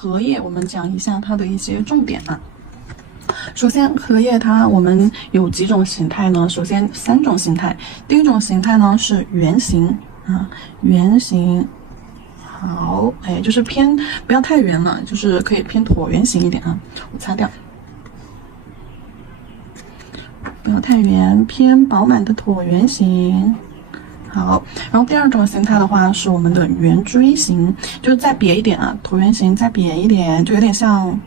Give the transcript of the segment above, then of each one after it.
荷叶我们讲一下它的一些重点啊。首先，荷叶我们有几种形态呢？首先3种形态。第一种形态呢是圆形啊，圆形。好，就是偏不要太圆了，就是可以偏椭圆形一点啊。我擦掉，不要太圆，偏饱满的椭圆形。好，然后第2种形态的话是我们的圆锥形，就是再瘪一点啊，椭圆形再瘪一点，就有点像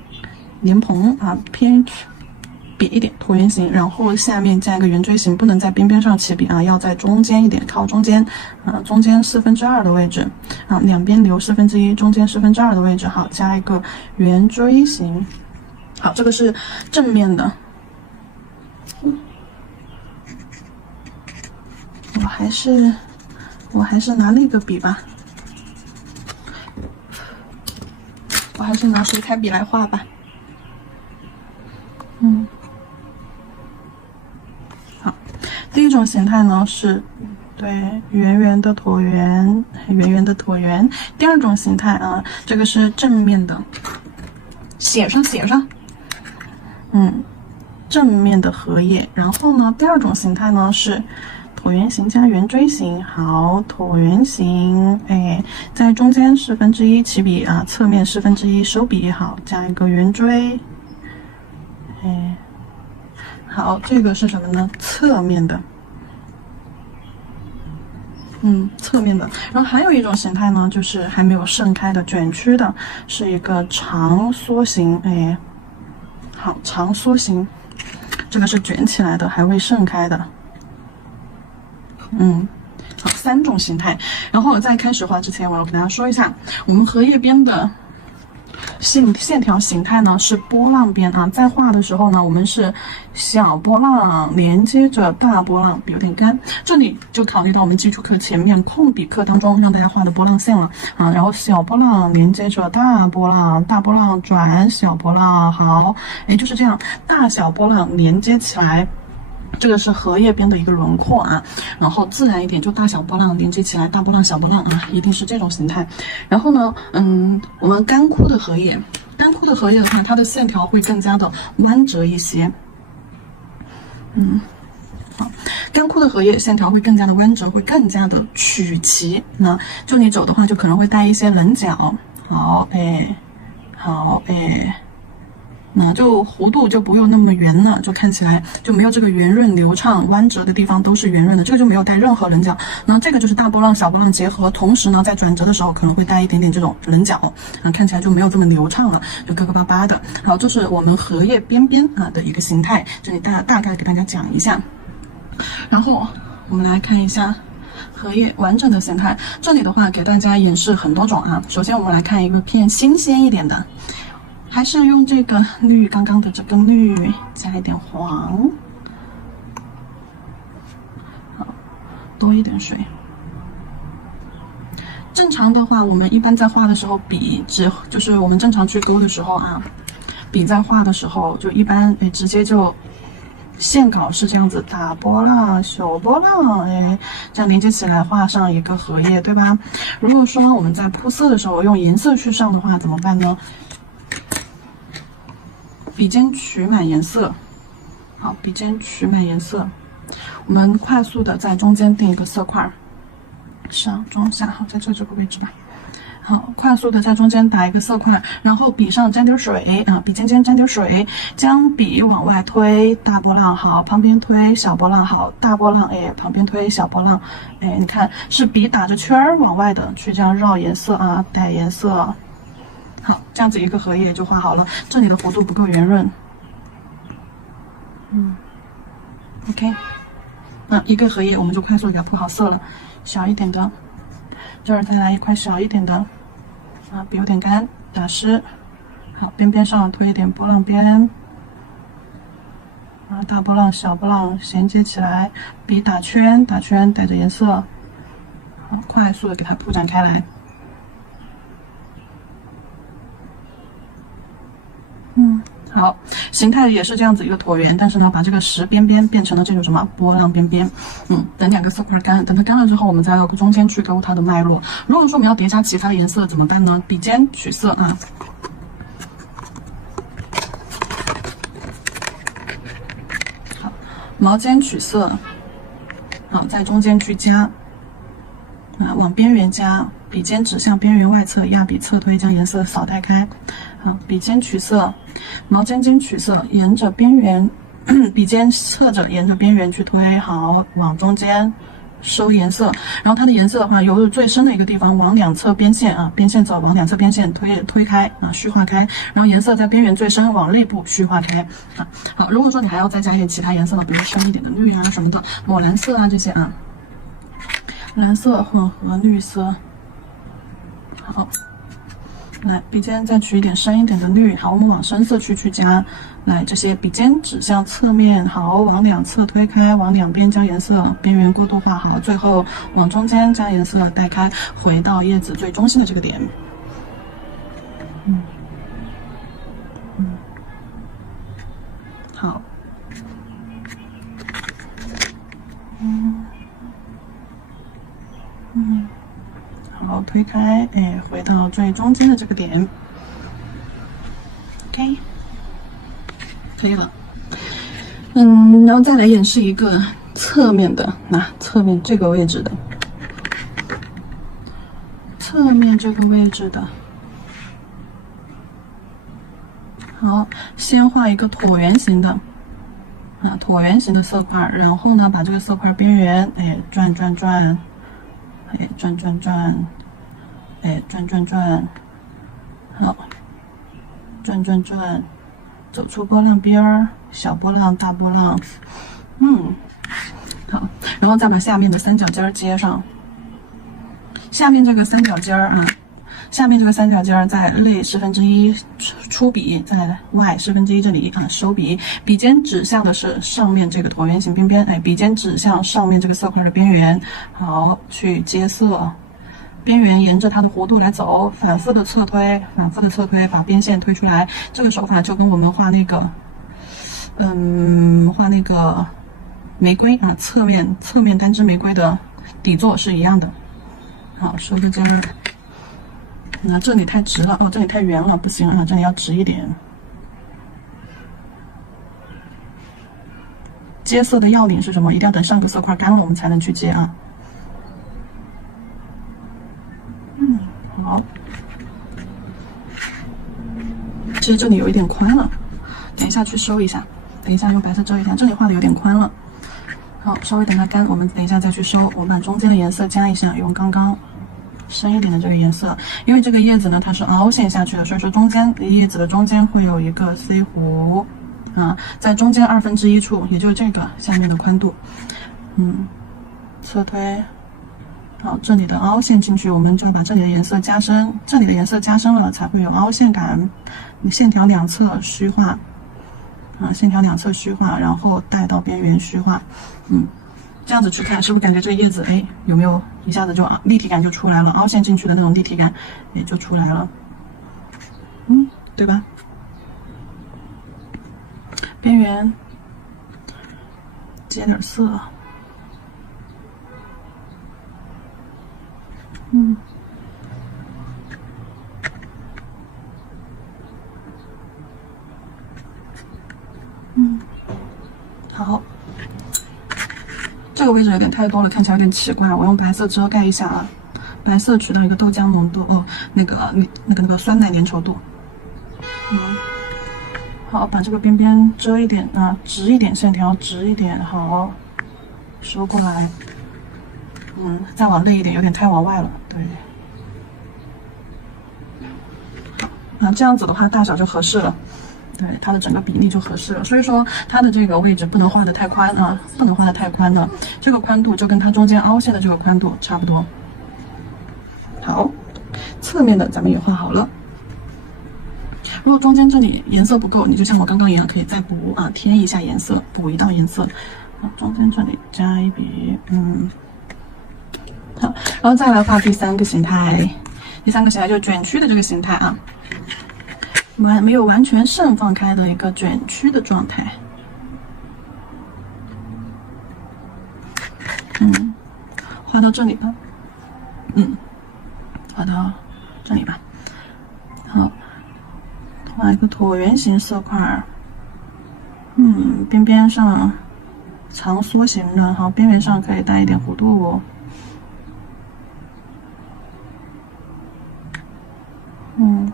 莲蓬啊，偏瘪一点椭圆形，然后下面加一个圆锥形，不能在边边上起笔啊，要在中间一点，靠中间啊，中间2/4的位置啊，两边留1/4，中间2/4的位置，好，加一个圆锥形。好，这个是正面的。我还是拿那个笔吧，我还是拿水彩笔来画吧。好，第一种形态呢是对圆圆的椭圆，圆圆的椭圆。第2种形态啊，这个是正面的，写上，正面的荷叶。然后呢，第2种形态呢是椭圆形加圆锥形。好，椭圆形，在中间1/4起笔啊，侧面1/4收笔。好，加一个圆锥。好，这个是什么呢？侧面的。侧面的。然后还有一种形态呢，就是还没有盛开的卷曲的，是一个长梭形。好，长梭形，这个是卷起来的，还未盛开的。好，3种形态。然后我在开始画之前，我要给大家说一下，我们荷叶边的线条形态呢是波浪边啊，在画的时候呢，我们是小波浪连接着大波浪，有点干。这里就考虑到我们基础课前面空笔课当中让大家画的波浪线了啊。然后小波浪连接着大波浪，大波浪转小波浪，好，就是这样，大小波浪连接起来。这个是荷叶边的一个轮廓啊，然后自然一点，就大小波浪连接起来，大波浪小波浪啊，一定是这种形态。然后呢，我们干枯的荷叶的话，它的线条会更加的弯折一些。好，干枯的荷叶线条会更加的弯折，会更加的曲齐。那就你走的话，就可能会带一些棱角。好，那就弧度就不用那么圆了，就看起来就没有这个圆润流畅，弯折的地方都是圆润的，这个就没有带任何棱角。那这个就是大波浪小波浪结合，同时呢在转折的时候可能会带一点点这种棱角，看起来就没有这么流畅了，就磕磕巴巴的。好，这是我们荷叶边边的一个形态，这里大概给大家讲一下。然后我们来看一下荷叶完整的形态，这里的话给大家演示很多种啊。首先我们来看一个偏新鲜一点的。还是用这个绿，刚刚的这个绿加一点黄，好，多一点水。正常的话，我们一般在画的时候，笔就是我们正常去勾的时候啊，笔在画的时候就一般直接就线稿是这样子，大波浪小波浪，这样连接起来画上一个荷叶，对吧？如果说我们在铺色的时候用颜色去上的话，怎么办呢？笔尖取满颜色，好，笔尖取满颜色，我们快速的在中间定一个色块，上中下，好，在这个位置吧。好，快速的在中间打一个色块，然后笔上沾点水啊，笔尖尖沾点水，将笔往外推，大波浪好，旁边推小波浪好，大波浪旁边推小波浪，你看是笔打着圈儿往外的去这样绕颜色啊，带颜色。好，这样子一个荷叶就画好了，这里的弧度不够圆润。OK， 那一个荷叶我们就快速给它铺好色了，小一点的，这儿再来一块小一点的，啊，笔有点干，打湿。好，边边上推一点波浪边，啊，大波浪小波浪衔接起来，笔打圈，打圈带着颜色，好，快速的给它铺展开来。好，形态也是这样子一个椭圆，但是呢，把这个实边边变成了这种什么波浪边边。等2个色块干，等它干了之后，我们再到中间去勾它的脉络。如果说我们要叠加其他的颜色怎么办呢？笔尖取色啊，毛尖取色，在中间去加，往边缘加，笔尖指向边缘外侧，压笔侧推，将颜色扫带开。笔尖取色，毛尖尖取色，沿着边缘，笔尖侧着，沿着边缘去推，好，往中间收颜色。然后它的颜色的话，由最深的一个地方往两侧边线边线走，往两侧边线推开虚化开。然后颜色在边缘最深往内部虚化开。好，如果说你还要再加一点其他颜色呢，比如深一点的绿什么的，抹蓝色这些蓝色混合绿色。好，来笔尖再取一点深一点的绿，好，我们往深色区去加。来，这些笔尖指向侧面，好，往两侧推开，往两边将颜色边缘过渡化好，最后往中间将颜色带开，回到叶子最中心的这个点。好，好，推开，回到最中间的这个点。OK。可以了，然后再来演示一个侧面的，侧面这个位置的，侧面这个位置的，好，先画一个椭圆形的，椭圆形的色块，然后呢，把这个色块边缘，转，转，转，好，转。走出波浪边儿，小波浪、大波浪，好，然后再把下面的三角尖接上。下面这个三角尖下面这个三角尖在内1/4出笔，在外1/4这里收笔，笔尖指向的是上面这个椭圆形边边，笔尖指向上面这个色块的边缘，好，去接色。边缘沿着它的弧度来走，反复的侧推，把边线推出来。这个手法就跟我们画那个，玫瑰侧面单支玫瑰的底座是一样的。好，收个尖儿。这里太直了，这里太圆了，不行这里要直一点。接色的要领是什么？一定要等上个色块干了，我们才能去接好，其实这里有一点宽了，等一下去收一下，等一下用白色遮一下，这里画的有点宽了。好，稍微等它干，我们等一下再去收。我们把中间的颜色加一下，用刚刚深一点的这个颜色，因为这个叶子呢它是凹陷下去的，所以说中间叶子的中间会有一个 C 弧在中间1/2处，也就是这个下面的宽度，侧推。好，这里的凹陷进去，我们就把这里的颜色加深，这里的颜色加深了才会有凹陷感。线条两侧虚化，线条两侧虚化，然后带到边缘虚化，这样子去看，是不是感觉这个叶子，有没有一下子就立体感就出来了？凹陷进去的那种立体感也就出来了，对吧？边缘接点色。好，这个位置有点太多了，看起来有点奇怪，我用白色遮盖一下白色取到一个豆浆浓度，那个酸奶粘稠度，好，把这个边边遮一点直一点，线条直一点，好，收过来，再往内一点，有点太往外了，对。这样子的话大小就合适了，对，它的整个比例就合适了。所以说它的这个位置不能画的太宽不能画的太宽了，这个宽度就跟它中间凹陷的这个宽度差不多。好，侧面的咱们也画好了。如果中间这里颜色不够，你就像我刚刚一样，可以再补添一下颜色，补一道颜色。中间这里加一笔，好，然后再来画第三个形态。第三个形态就是卷曲的这个形态没有完全盛放开的一个卷曲的状态。画到这里吧，画到这里吧。好，画一个椭圆形色块，边边上长梭形的，好，边缘上可以带一点弧度。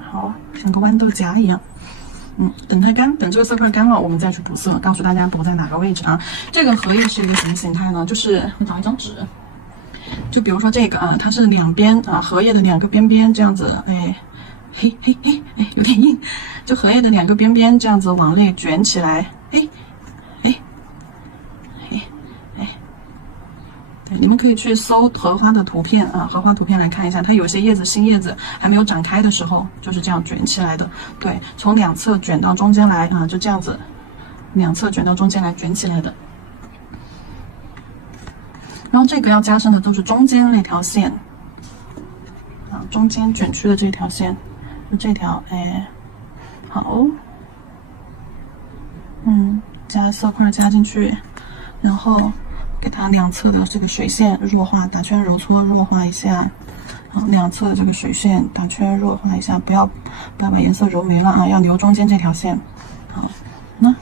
好，像个豌豆荚一样。等它干，等这个色块干了，我们再去补色，告诉大家补在哪个位置啊。这个荷叶是一个什么形态呢？就是你找一张纸，就比如说这个啊，它是两边啊，荷叶的两个边边这样子，有点硬，就荷叶的两个边边这样子往内卷起来，你们可以去搜荷花的图片啊，荷花图片来看一下，它有些叶子新叶子还没有展开的时候，就是这样卷起来的。对，从两侧卷到中间来啊，就这样子，两侧卷到中间来卷起来的。然后这个要加深的都是中间那条线啊，中间卷曲的这条线，就这条，好，加色块加进去，然后给它两侧的这个水线弱化，打圈揉搓弱化一下。好，两侧的这个水线打圈弱化一下，不要把颜色揉没了啊，要留中间这条线。好，那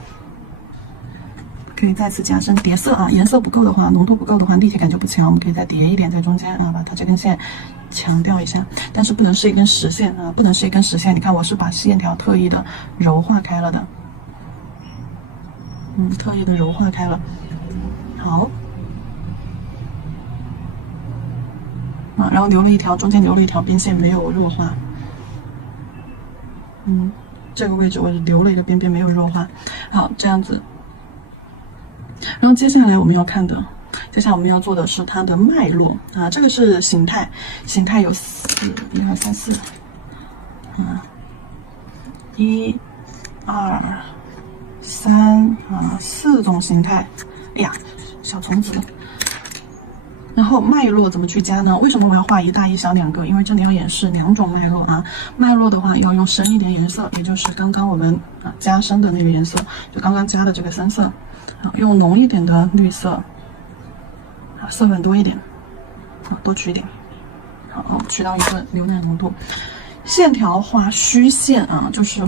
可以再次加深叠色啊，颜色不够的话，浓度不够的话，立体感就不强，我们可以再叠一点在中间啊，把它这根线强调一下，但是不能是一根实线啊，不能是一根实线。你看我是把线条特意的柔化开了的，特意的柔化开了。好。然后留了一条，中间留了一条边线没有弱化，这个位置我留了一个边边没有弱化。好，这样子。然后接下来我们要看的，接下来我们要做的是它的脉络啊，这个是形态，形态有1、2、3、4，1、2、34种形态。哎呀，小虫子。然后脉络怎么去加呢？为什么我要画一大一小两个？因为这里要演示2种脉络啊。脉络的话要用深一点颜色，也就是刚刚我们加深的那个颜色，就刚刚加的这个深色，用浓一点的绿色，色粉多一点，多取一点，好，取到一个牛奶浓度。线条画虚线啊，就是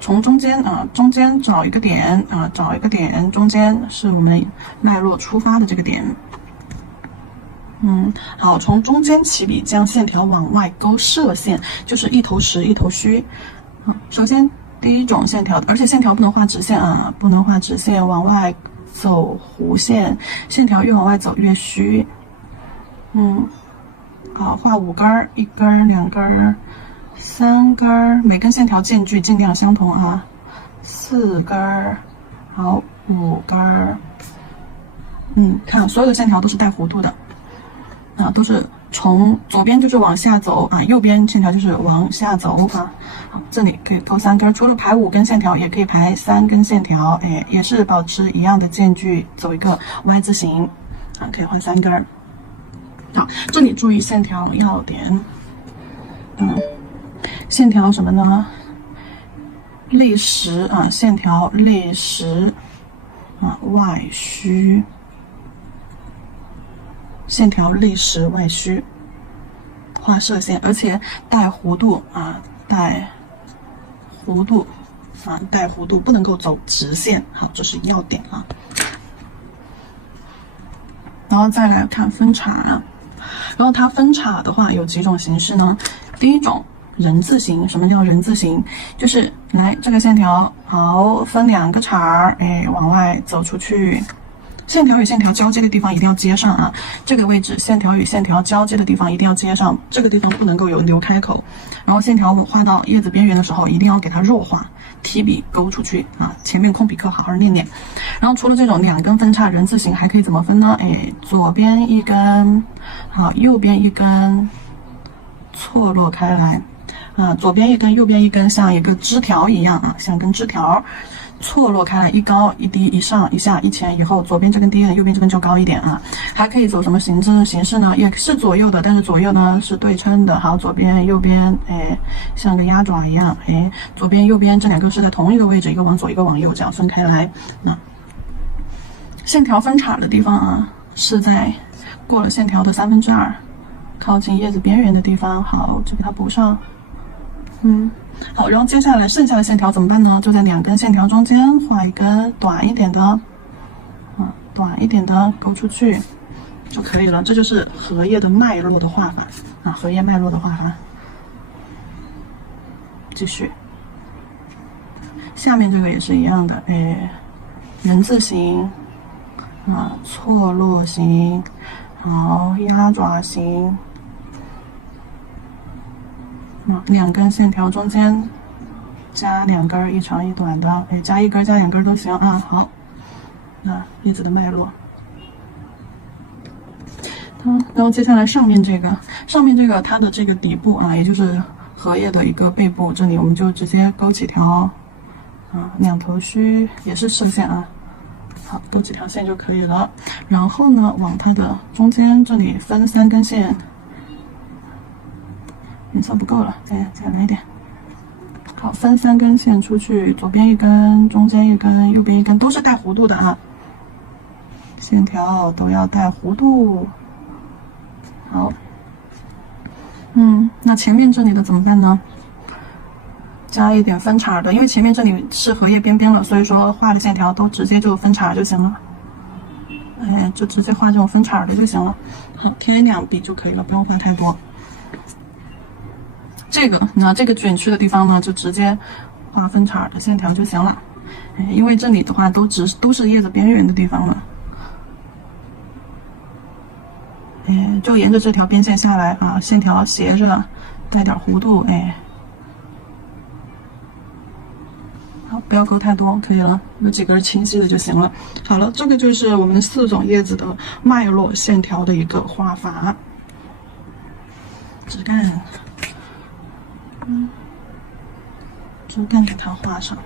从中间中间找一个点找一个点，中间是我们脉络出发的这个点。好，从中间起笔，将线条往外勾射线，就是一头实一头虚。首先第一种线条，而且线条不能画直线啊，不能画直线，往外走弧线，线条越往外走越虚。好，画5根，1根、2根、3根，每根线条间距尽量相同啊。4根，好，5根。看所有的线条都是带弧度的。都是从左边就是往下走啊，右边线条就是往下走啊。好，这里可以勾3根，除了排5根线条，也可以排3根线条，也是保持一样的间距，走一个 Y 字形啊，可以画3根。好，这里注意线条要点，线条什么呢？内实啊，线条内实外虚。线条内实外虚，画射线，而且带弧度啊，带弧度，不能够走直线，好，这是要点啊。然后再来看分叉，然后它分叉的话有几种形式呢？第一种人字形，什么叫人字形？就是来这个线条，好，分2个叉往外走出去。线条与线条交接的地方一定要接上啊，这个位置线条与线条交接的地方一定要接上，这个地方不能够有留开口。然后线条画到叶子边缘的时候，一定要给它弱化，提笔勾出去啊。前面空笔课好好念念。然后除了这种2根分叉人字形，还可以怎么分呢？左边1根，好，右边1根，错落开来啊，左边1根，右边1根，像一个枝条一样啊，像根枝条。错落开来，一高一低，一上一下，一前一后，左边这根低一点，右边这根就高一点啊。还可以走什么形式呢？也是左右的，但是左右呢是对称的。好，左边右边，像个鸭爪一样，左边右边这2个是在同一个位置，一个往左，一个往右，这样分开来。线条分叉的地方啊，是在过了线条的2/3，靠近叶子边缘的地方。好，就给它补上。好，然后接下来剩下的线条怎么办呢？就在2根线条中间画一根短一点的，短一点的勾出去就可以了。这就是荷叶的脉络的画法啊，荷叶脉络的画法。继续，下面这个也是一样的，人字形啊，错落形，好，鸭爪形。2根线条中间加2根，一长一短的，加1根加2根都行啊。好，那叶子的脉络。然后接下来上面这个它的这个底部啊，也就是荷叶的一个背部，这里我们就直接勾几条啊2头须，也是射线啊。好，勾几条线就可以了。然后呢，往它的中间这里分3根线。颜色不够了，再来一点。好，分3根线出去，左边1根，中间1根，右边1根，都是带弧度的啊。线条都要带弧度。好，那前面这里的怎么办呢？加一点分叉的，因为前面这里是荷叶边边了，所以说画的线条都直接就分叉就行了。就直接画这种分叉的就行了。好，添2笔就可以了，不用画太多。这个卷曲的地方呢，就直接画分叉的线条就行了。因为这里的话都是叶子边缘的地方了。就沿着这条边线下来啊，线条斜着，带点弧度，好，不要勾太多，可以了，有几根清晰的就行了。好了，这个就是我们4种叶子的脉络线条的一个画法。枝干，枝干给它画上。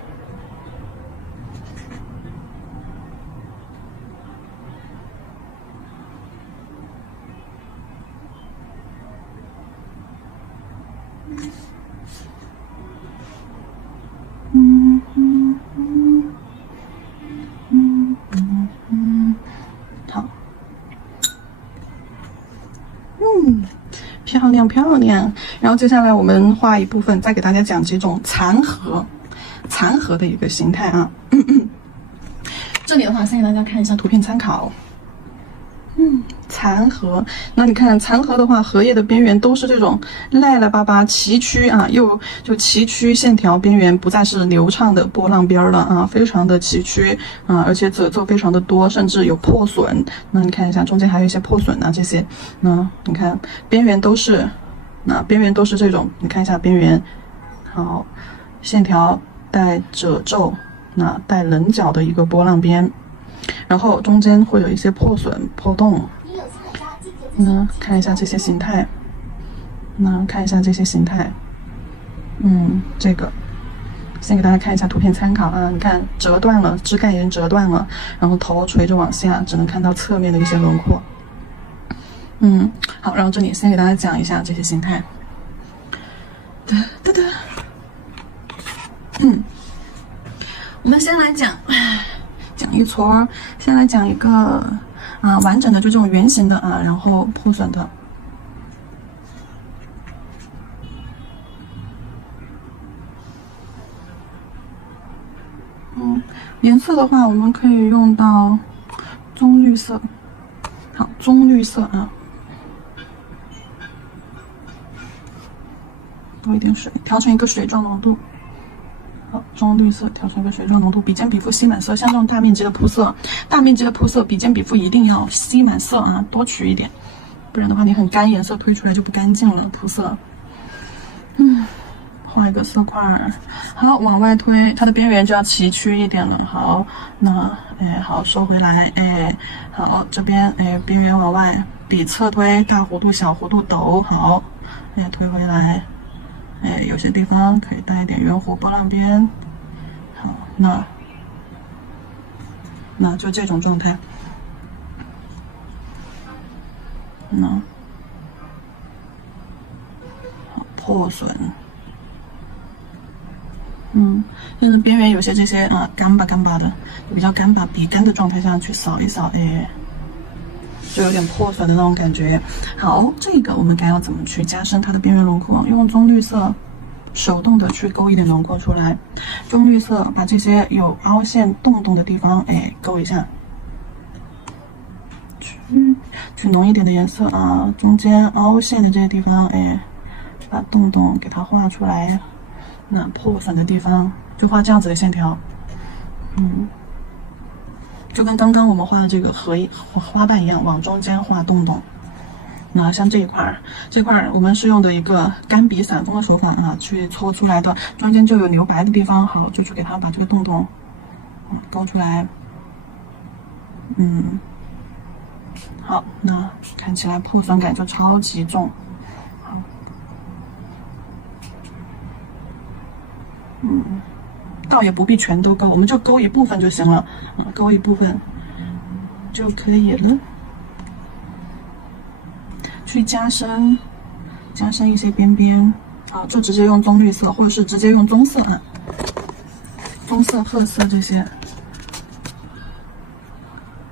好，漂亮漂亮。然后接下来我们画一部分，再给大家讲几种残荷的一个形态啊。这里的话，先给大家看一下图片参考。残荷，那你看残荷的话，荷叶的边缘都是这种赖赖巴巴、崎岖啊，就崎岖线条，边缘不再是流畅的波浪边了啊，非常的崎岖啊，而且褶皱非常的多，甚至有破损。那你看一下中间还有一些破损啊，这些，那你看边缘都是这种，你看一下边缘，好，线条带褶皱，那带棱角的一个波浪边。然后中间会有一些破损破洞，看一下这些形态，这个先给大家看一下图片参考啊，你看折断了，枝干已经折断了，然后头垂着往下，只能看到侧面的一些轮廓。好，然后这里先给大家讲一下这些形态。我们先来讲一撮，先来讲一个完整的，就这种圆形的啊，然后破损的。颜色的话，我们可以用到棕绿色。好，棕绿色啊，多一点水，调成一个水状浓度。好，棕绿色调成一个水状浓度，笔尖笔腹吸满色。像这种大面积的铺色，笔尖笔腹一定要吸满色啊，多取一点，不然的话你很干，颜色推出来就不干净了。铺色，画一个色块，好，往外推，它的边缘就要崎岖一点了。好，那好，收回来，好，这边边缘往外，笔侧推，大弧度小弧度抖，好，推回来。有些地方可以带一点圆弧波浪边，好，那就这种状态，好，破损，现在边缘有些这些干巴的，就比较干巴，笔干的状态下去扫一扫，就有点破损的那种感觉。好，这个我们该要怎么去加深它的边缘轮廓？用棕绿色手动的去勾一点轮廓出来。棕绿色把这些有凹陷洞的地方，勾一下。去浓一点的颜色啊，中间凹陷的这个地方，哎，把洞洞给它画出来。那破粉的地方就画这样子的线条，就跟刚刚我们画的这个花瓣一样，往中间画洞洞。那像这一块我们是用的一个干笔散锋的手法啊，去搓出来的，中间就有留白的地方，好，就去给它把这个洞洞，勾出来。好，那看起来破粉感就超级重。好，倒也不必全都勾，我们就勾一部分就行了，勾一部分就可以了。去加深一些边边，好，就直接用棕绿色，或者是直接用棕色啊，棕色、褐色这些，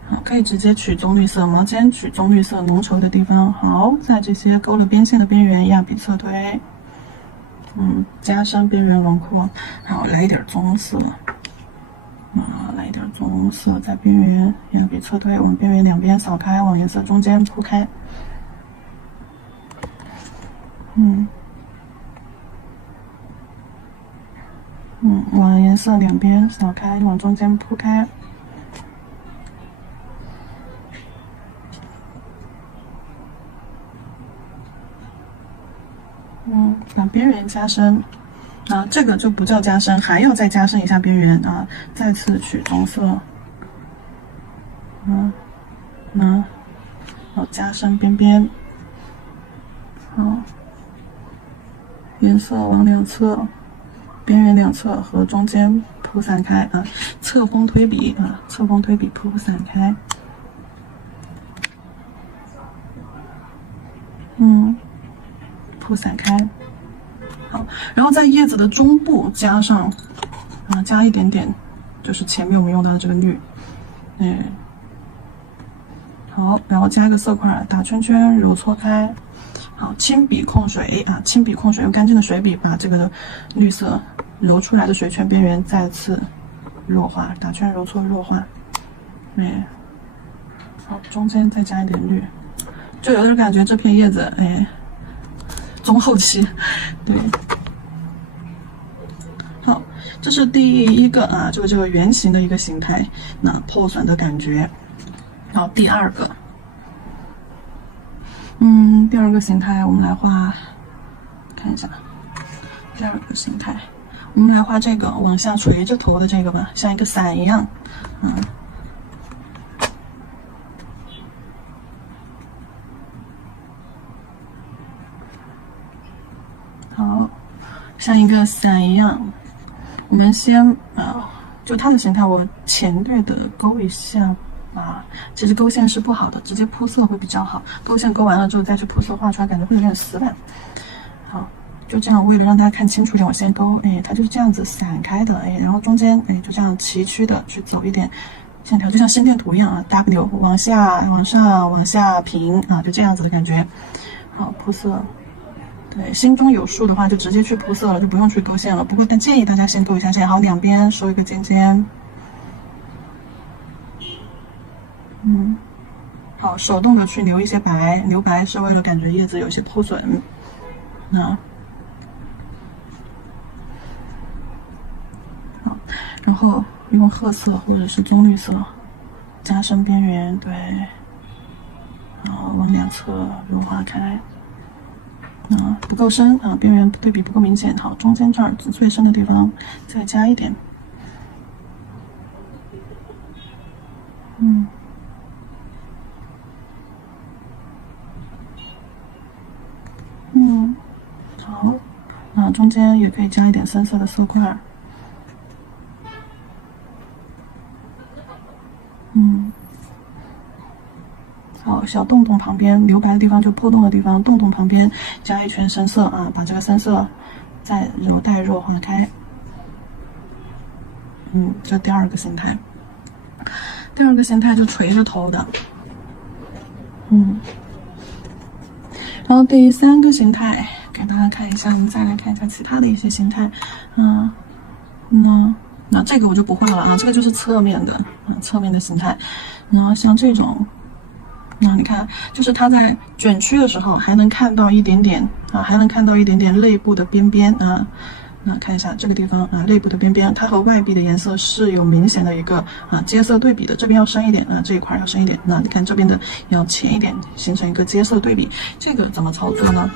好，可以直接取棕绿色，毛尖取棕绿色浓稠的地方。好，在这些勾了边线的边缘，压笔侧推，加深边缘轮廓，然后来一点棕色，来一点棕色在边缘，压笔侧推，往边缘两边扫开，往颜色中间铺开。往颜色两边扫开，往中间铺开。把边缘加深，这个就不叫加深，还要再加深一下边缘啊，再次取棕色，好，加深边边，好，颜色往两侧。边缘两侧和中间铺散开啊，侧锋推笔啊，侧锋推笔铺散开，铺散开，好，然后在叶子的中部加上加一点点，就是前面我们用到的这个绿，好，然后加一个色块，打圈圈，揉搓开。好，轻笔控水啊，轻笔控水，用干净的水笔把这个绿色揉出来的水圈边缘再次弱化，打圈揉搓弱化。好，中间再加一点绿，就有点感觉这片叶子，中后期，对。好，这是第一个啊，这个圆形的一个形态，那破损的感觉。好，第二个。第二个形态我们来画，看一下，第二个形态，我们来画这个往下垂着头的这个吧，像一个伞一样，好，像一个伞一样，我们先就它的形态，我浅略的勾一下。其实勾线是不好的，直接铺色会比较好。勾线勾完了之后再去铺色，画出来感觉会有点死板。好，就这样，为了让大家看清楚点，我先勾，它就是这样子散开的，然后中间，就这样崎岖的去走一点线条，就像心电图一样啊 ，W 往下、往上、往下平啊，就这样子的感觉。好，铺色。对，心中有数的话就直接去铺色了，就不用去勾线了。不过但建议大家先勾一下线，好，两边收一个尖尖。好，手动的去留一些白，留白是为了感觉叶子有些破损。好，然后用褐色或者是棕绿色加深边缘，对，然后往两侧揉化开。不够深啊，边缘对比不够明显。好，中间这儿最深的地方再加一点。好，中间也可以加一点深色的色块。好，小洞洞旁边留白的地方，就破洞的地方，洞洞旁边加一圈深色啊，把这个深色再带弱化开。这第二个形态。第二个形态就垂着头的。然后第三个形态给大家看一下，我们再来看一下其他的一些形态。那这个我就不画了啊，这个就是侧面的形态。然后像这种那你看，就是它在卷曲的时候还能看到一点点啊，还能看到一点点内部的边边啊。那看一下这个地方啊，内部的边边，它和外壁的颜色是有明显的一个接色对比的。这边要深一点啊，这一块要深一点。那你看这边的要浅一点，形成一个接色对比。这个怎么操作呢？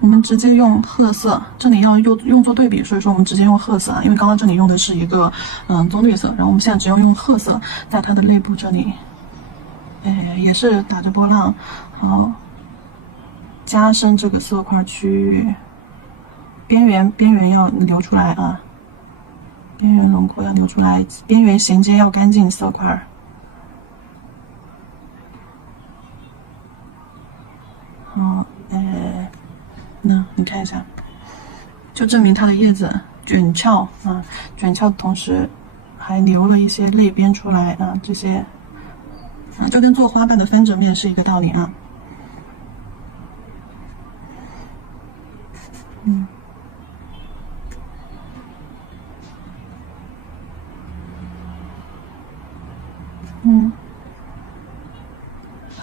我们直接用褐色，这里要用作对比，所以说我们直接用褐色啊，因为刚刚这里用的是一个棕绿色，然后我们现在只要用褐色，在它的内部这里，也是打着波浪，好，加深这个色块区域。边缘要留出来啊，边缘轮廓要留出来，边缘衔接要干净，色块。好，那你看一下，就证明它的叶子卷翘啊，卷翘的同时还留了一些内边出来啊，这些啊，就跟做花瓣的翻折面是一个道理啊。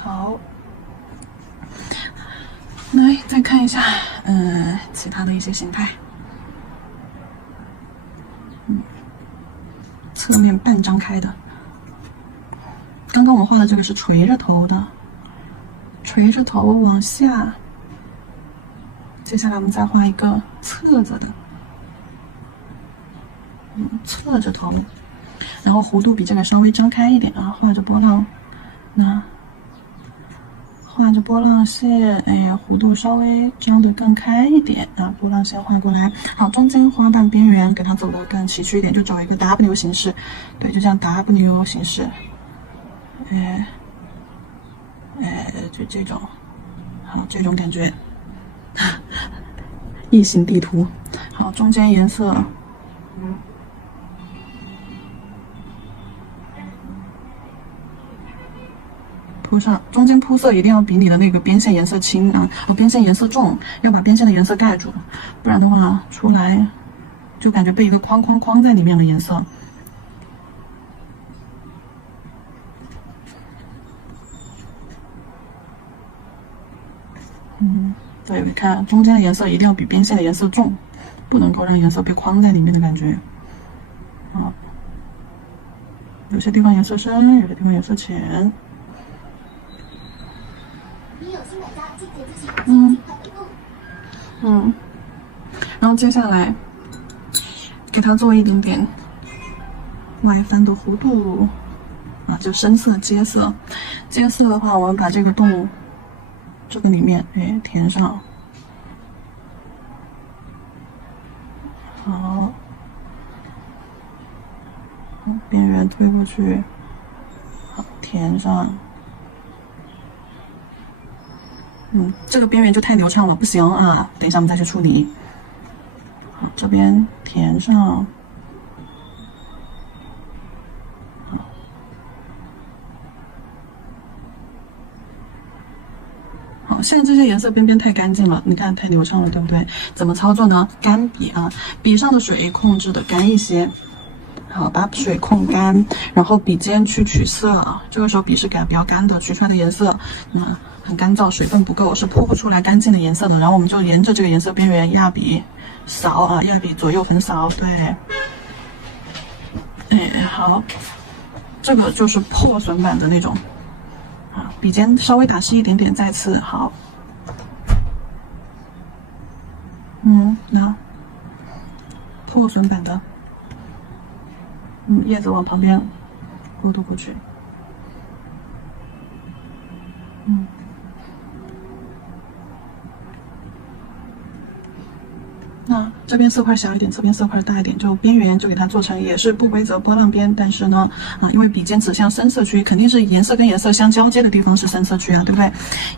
好，来再看一下，其他的一些形态。侧面半张开的。刚刚我们画的这个是垂着头的，垂着头往下。接下来我们再画一个侧着的，侧着头，然后弧度比这个稍微张开一点啊，画着波浪，那画着波浪线，弧度稍微张得更开一点啊，波浪线画过来。好，中间花瓣边缘给它走得更崎岖一点，就走一个 W 形式，对，就这样 W 形式，就这种，好，这种感觉。异形地图，好，中间颜色，铺上，中间铺色一定要比你的那个边线颜色轻啊，边线颜色重，要把边线的颜色盖住，不然的话出来就感觉被一个框在里面的颜色。对，你看中间的颜色一定要比边线的颜色重，不能够让颜色被框在里面的感觉。有些地方颜色深，有些地方颜色浅。然后接下来给它做一点点外翻的弧度啊，就深色接色。接色的话，我们把这个洞。这个里面填上，好，边缘推过去，好，填上，这个边缘就太流畅了，不行啊，等一下我们再去处理。好，这边填上。现在这些颜色边边太干净了，你看太流畅了，对不对？怎么操作呢？干笔啊，笔上的水控制的干一些，好，把水控干，然后笔尖去取色，这个时候笔是比较干的，取出来的颜色，很干燥，水分不够，是铺不出来干净的颜色的。然后我们就沿着这个颜色边缘压笔扫啊，压笔左右横扫，对，好，这个就是破损版的那种。笔尖稍微打湿一点点，再次好。那破损版的，叶子往旁边过渡过去。那这边色块小一点，这边色块大一点，就边缘就给它做成也是不规则波浪边，但是呢，因为笔尖指向深色区，肯定是颜色跟颜色相交接的地方是深色区啊，对不对？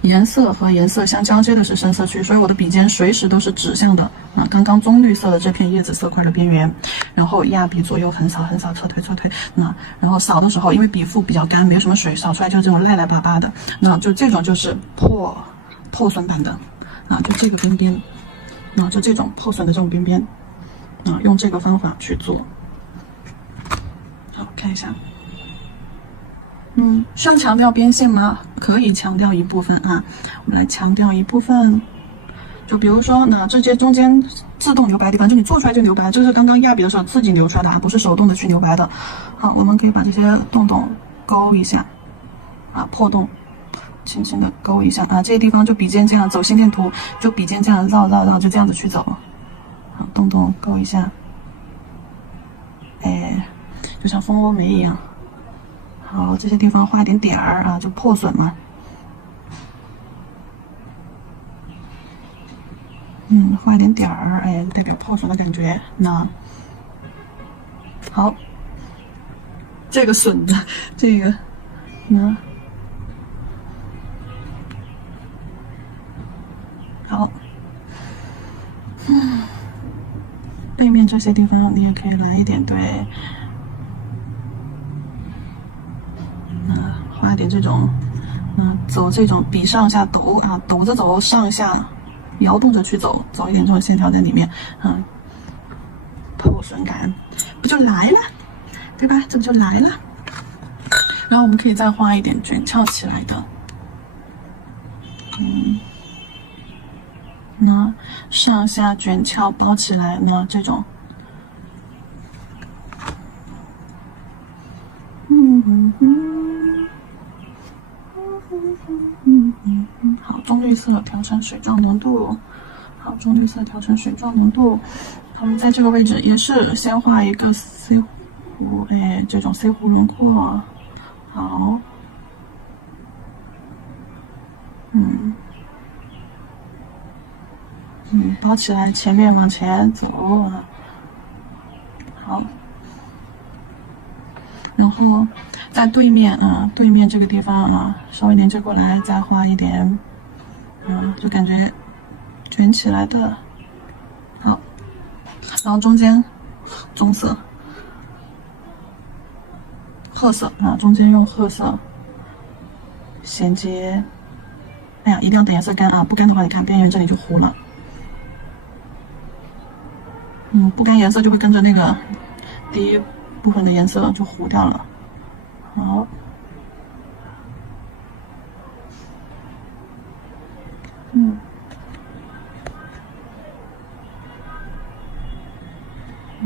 颜色和颜色相交接的是深色区，所以我的笔尖随时都是指向的刚刚棕绿色的这片叶子色块的边缘，然后压笔左右横扫，侧推，然后扫的时候，因为笔腹比较干，没有什么水，扫出来就是这种赖巴巴的，那就这种就是破损版的就这个边边。就这种破损的这种边边，用这个方法去做。好，看一下，需要强调边线吗？可以强调一部分啊，我们来强调一部分。就比如说呢，这些中间自动留白的地方，就你做出来就留白，这是刚刚压笔的时候自己留出来的啊，不是手动的去留白的。好，我们可以把这些洞洞勾一下啊，破洞，轻轻的勾一下啊，这些地方就笔尖这样走心电图，就笔尖这样绕，就这样子去走。好，洞洞勾一下，哎，就像蜂窝煤一样。好，这些地方画一点点儿啊，就破损嘛。画一点点儿，哎，代表破损的感觉。那好，这个损的，这个，好，背面这些地方你也可以来一点，对。画一点这种，走这种笔上下抖啊，抖着走，上下摇动着去走，走一点这种线条在里面，破损感不就来了，对吧？这不就来了。然后我们可以再画一点卷翘起来的，那上下卷翘包起来呢，这种，好，棕绿色调成水状浓度，好，棕绿色调成水状浓度。我们在这个位置也是先画一个 C 弧，哎，这种 C 弧轮廓，好，包起来，前面往前走，好，然后在对面对面这个地方稍微连接过来，再画一点，就感觉卷起来的，好，然后中间棕色、褐色中间用褐色衔接，哎呀，一定要等颜色干啊，不干的话，你看边缘这里就糊了。不干颜色就会跟着那个第一部分的颜色就糊掉了。好，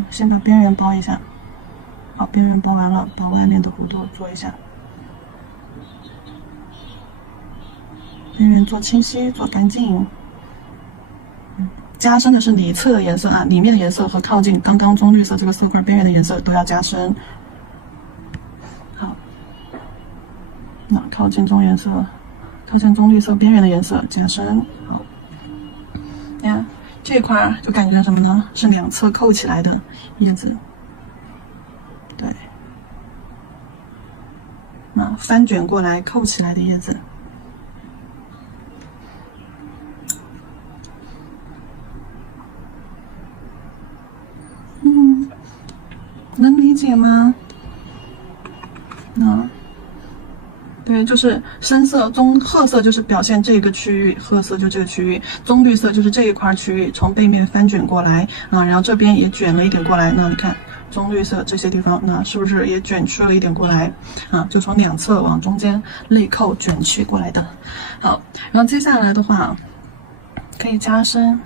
先把边缘包一下。好，边缘包完了，把外面的弧度做一下，边缘做清晰，做干净。加深的是里侧的颜色里面的颜色和靠近刚刚棕绿色这个色块边缘的颜色都要加深。好，那靠近棕颜色，靠近棕绿色边缘的颜色加深。好，你看这块就感觉什么呢？是两侧扣起来的叶子，对，翻卷过来扣起来的叶子。能理解吗？对，就是深色、褐色就是表现这个区域，褐色就这个区域，棕绿色就是这一块区域，从背面翻卷过来然后这边也卷了一点过来。那你看棕绿色这些地方，那是不是也卷去了一点过来就从两侧往中间内扣卷去过来的。好，然后接下来的话，可以加深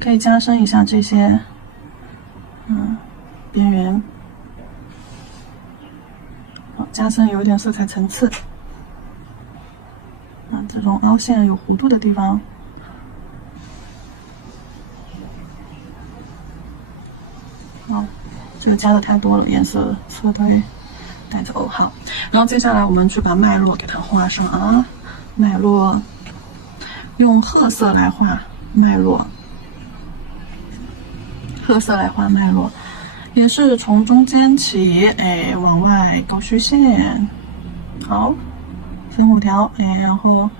可以加深一下这些边缘。加深有一点色彩层次，这种凹陷有弧度的地方，这个加的太多了，颜色色带带走。好，然后接下来我们去把脉络给它画上脉络用褐色来画脉络，褐色来画脉络。也是从中间起，往外勾虚线，好，分5条，然后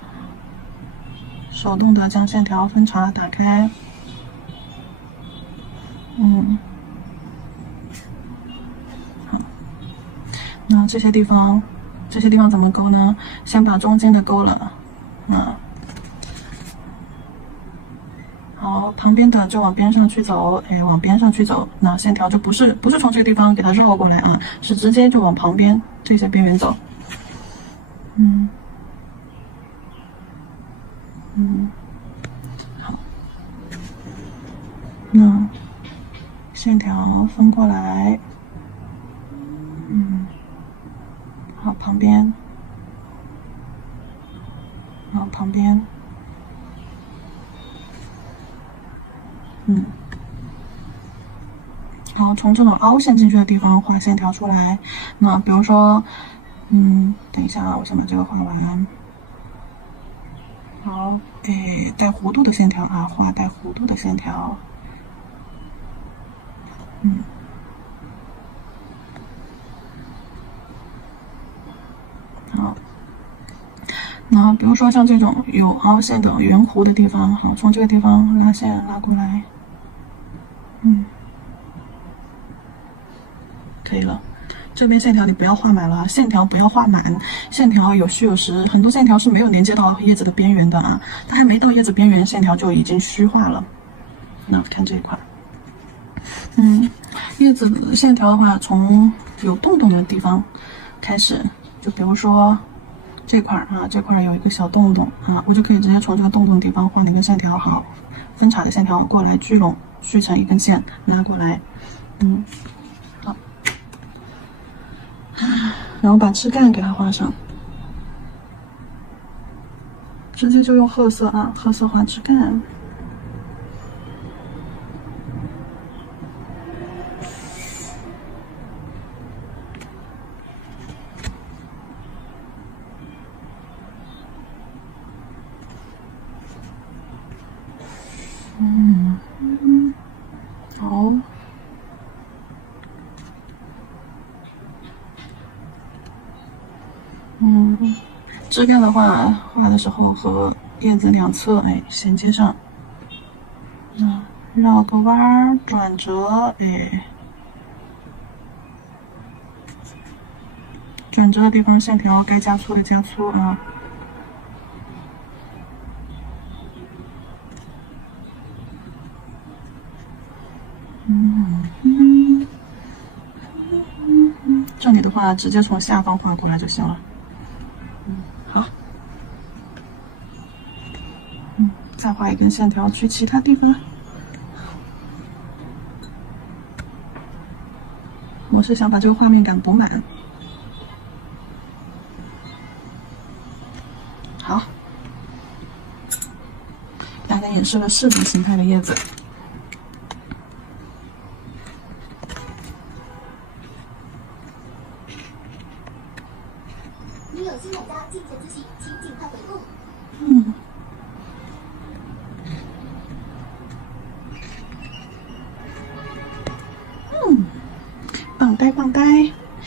手动的将线条分叉打开，好，那这些地方怎么勾呢？先把中间的勾了，好，旁边的就往边上去走，往边上去走，那线条就不是从这个地方给它绕过来是直接就往旁边这些边缘走。嗯嗯，好，那线条分过来，好，旁边，好，旁边，然后从这种凹陷进去的地方画线条出来。那比如说，等一下啊，我先把这个画完。好，给带弧度的线条啊，画带弧度的线条。好，那比如说像这种有凹陷的圆弧的地方，好，从这个地方拉线拉过来，可以了。这边线条你不要画满了，线条不要画满，线条有虚有实，很多线条是没有连接到叶子的边缘的啊，它还没到叶子边缘，线条就已经虚化了。那看这一块，叶子线条的话，从有洞洞的地方开始，就比如说这块啊，这块有一个小洞洞啊，我就可以直接从这个洞洞地方画一根线条，好，分叉的线条过来聚拢，续成一根线，拉过来，好，然后把枝干给它画上，直接就用褐色啊，褐色画枝干。好，枝干的话，画的时候和叶子两侧哎衔接上，绕个弯儿，转折，哎，转折的地方线条该加粗的加粗啊。这里的话，直接从下方画过来就行了。好。再画一根线条去其他地方。我是想把这个画面感补满。好，大概演示了4种形态的叶子。你有新买家进线资讯，请尽快回复。棒呆棒呆。